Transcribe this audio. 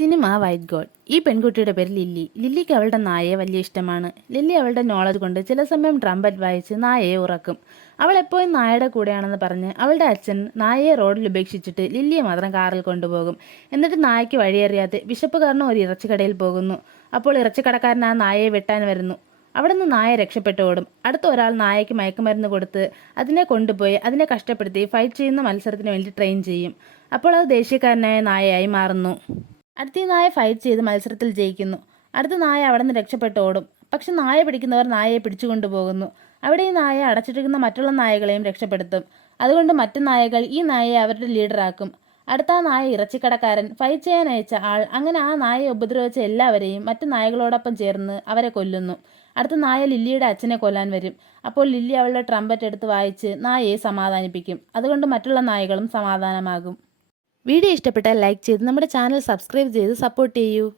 Cinema white God. ഈ പെൺകുട്ടിയുടെ പേര് ലില്ലി. ലില്ലിക്ക് അവളുടെ നായയെ വലിയ ഇഷ്ടമാണ്. ലില്ലി അവളുടെ നോളജ് കൊണ്ട് ചില സമയം ട്രംപറ്റ് വായിച്ച് നായയെ ഉറക്കും. അവൾ എപ്പോഴും നായയുടെ കൂടെയാണെന്ന് പറഞ്ഞ് അവളുടെ അച്ഛൻ നായയെ റോഡിൽ ഉപേക്ഷിച്ചിട്ട് ലില്ലിയെ മാത്രം കാറിൽ കൊണ്ടുപോകും. എന്നിട്ട് നായയ്ക്ക് വഴിയറിയാതെ വിശപ്പ് കാരണം ഒരു ഇറച്ചിക്കടയിൽ പോകുന്നു. അപ്പോൾ ഇറച്ചിക്കടക്കാരൻ ആ നായയെ വെട്ടാൻ വരുന്നു. അവിടെ നിന്ന് നായ രക്ഷപ്പെട്ട് ഓടും. അടുത്ത ഒരാൾ നായയ്ക്ക് മയക്കുമരുന്ന് കൊടുത്ത് അതിനെ കൊണ്ടുപോയി അതിനെ കഷ്ടപ്പെടുത്തി ഫൈറ്റ് ചെയ്യുന്ന മത്സരത്തിന് വേണ്ടി ട്രെയിൻ ചെയ്യും. അപ്പോൾ അത് ദേശീയക്കാരനായ നായയായി മാറുന്നു. അടുത്ത നായ ഫൈറ്റ് ചെയ്ത് മത്സരത്തിൽ ജയിക്കുന്നു. അടുത്ത നായ അവിടെ നിന്ന് രക്ഷപ്പെട്ട് ഓടും. പക്ഷെ നായ പിടിക്കുന്നവർ നായയെ പിടിച്ചുകൊണ്ടു പോകുന്നു. അവിടെ ഈ നായ അടച്ചിട്ടിരിക്കുന്ന മറ്റുള്ള നായകളെയും രക്ഷപ്പെടുത്തും. അതുകൊണ്ട് മറ്റു നായകൾ ഈ നായയെ അവരുടെ ലീഡറാക്കും. അടുത്ത നായ ഇറച്ചിക്കടക്കാരൻ ഫൈറ്റ് ചെയ്യാൻ അയച്ച ആൾ അങ്ങനെ ആ നായയെ ഉപദ്രവിച്ച എല്ലാവരെയും മറ്റു നായകളോടൊപ്പം ചേർന്ന് അവരെ കൊല്ലുന്നു. അടുത്ത നായ ലില്ലിയുടെ അച്ഛനെ കൊല്ലാൻ വരും. അപ്പോൾ ലില്ലി അവളുടെ ട്രംപറ്റ് എടുത്ത് വായിച്ച് നായയെ സമാധാനിപ്പിക്കും. അതുകൊണ്ട് മറ്റുള്ള നായകളും സമാധാനമാകും. വീഡിയോ ഇഷ്ടപ്പെട്ടാൽ ലൈക്ക് ചെയ്ത് നമ്മുടെ ചാനൽ സബ്സ്ക്രൈബ് ചെയ്ത് സപ്പോർട്ട് ചെയ്യൂ.